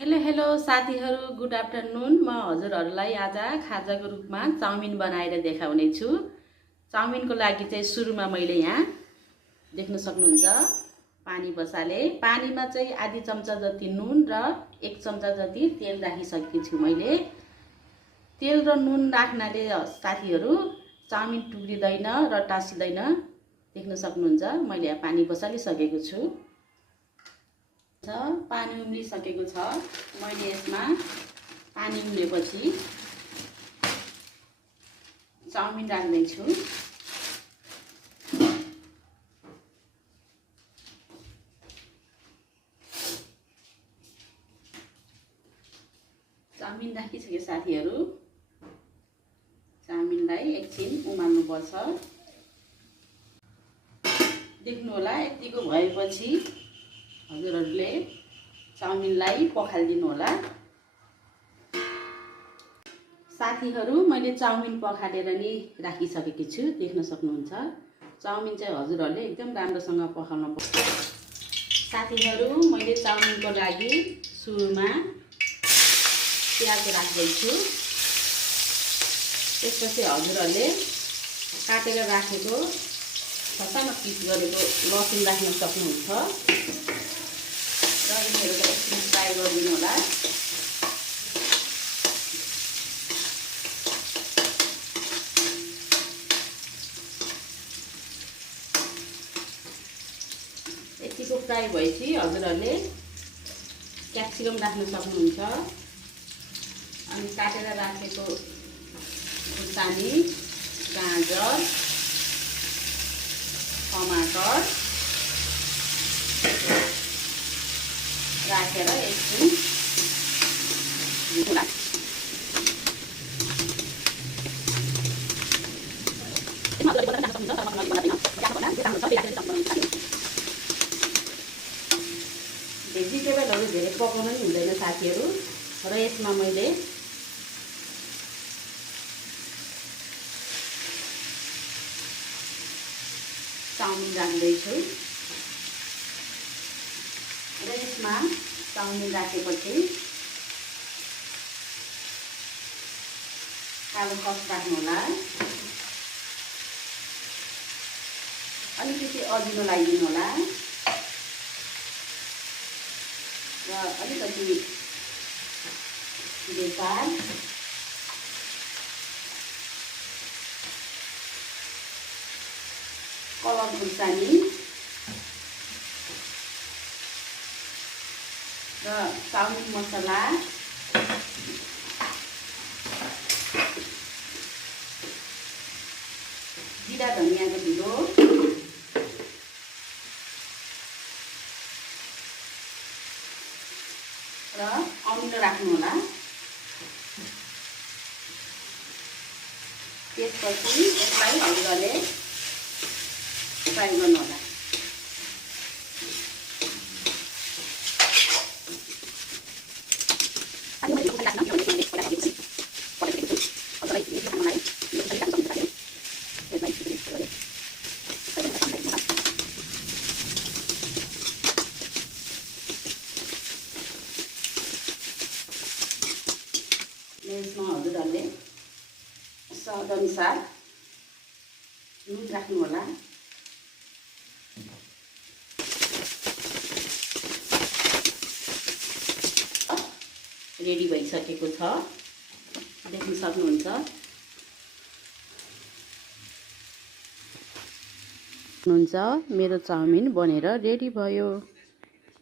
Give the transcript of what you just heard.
Hello hello साथीहरू, good afternoon. म हजुरहरूलाई आज खाजाको रूपमा चाउमिन बनाएर देखाउने छु। चाउमिनको लागि चाहिँ सुरुमा मैले यहाँ देख्न सक्नुहुन्छ पानी बसाले। पानीमा चाहिँ आधी चम्चा जति नुन र 1 चम्चा जति तेल राखिसकेको छु मैले। तेल र नुन राख्नाले साथीहरू चाउमिन टुक्रिँदैन र टाँसिँदैन। देख्न सक्नुहुन्छ मैले यहाँ पानी बसालिसकेको छु। पानी उम्लिसकेको छ। मैले यसमा पानी उम्लेपछि चाउमिन राख्दैछु। चाउमिन राखिसके साथीहरू चाउमिनलाई एकछिन उमाल्नुपर्छ। देख्नु होला यतिको भएपछि हजुरहरूले चाउमिनलाई पखालिदिनु होला। साथीहरू मैले चाउमिन पखालेर नि राखिसकेकी छु। देख्न सक्नुहुन्छ चाउमिन चाहिँ हजुरहरूले एकदम राम्रोसँग पखाल्नु पर्छ। साथीहरू मैले चाउमिनको लागि सुरुमा प्याज राख्दैछु। त्यसपछि हजुरहरूले काटेर राखेको सानो पिस गरेको लसुन राख्न सक्नुहुन्छ र यिनीहरूको एकछिन फ्राई गरिदिनु होला। यतिको फ्राई भएपछि हजुरहरूले क्याप्सिकम राख्न सक्नुहुन्छ। अनि काटेर राखेको खुर्सानी, गाजर, टमाटर राखेर एकछिन भेजिटेबलहरू धेरै पकाउनु नि हुँदैन साथीहरू। र यसमा मैले चाउमिन राख्दैछु र यसमा चाउमिन राखेपछि कालो कस राख्नु होला। अलिकति अजिलो लगाइदिनु होला र अलिकति बेसार, कलर खुर्सानी र चाउमिन मसला, जिरा धनियाँको धुलो र अमिलो राख्नु होला। त्यसपछि यसलाई हजुरहरूले फ्राई गर्नु होला। यसमा हजुरहरूले स्वाद अनुसार नुन राख्नु होला। रेडी भइसकेको छ, देख्न सक्नुहुन्छ। मेरो चाउमिन बनेर रेडी भयो।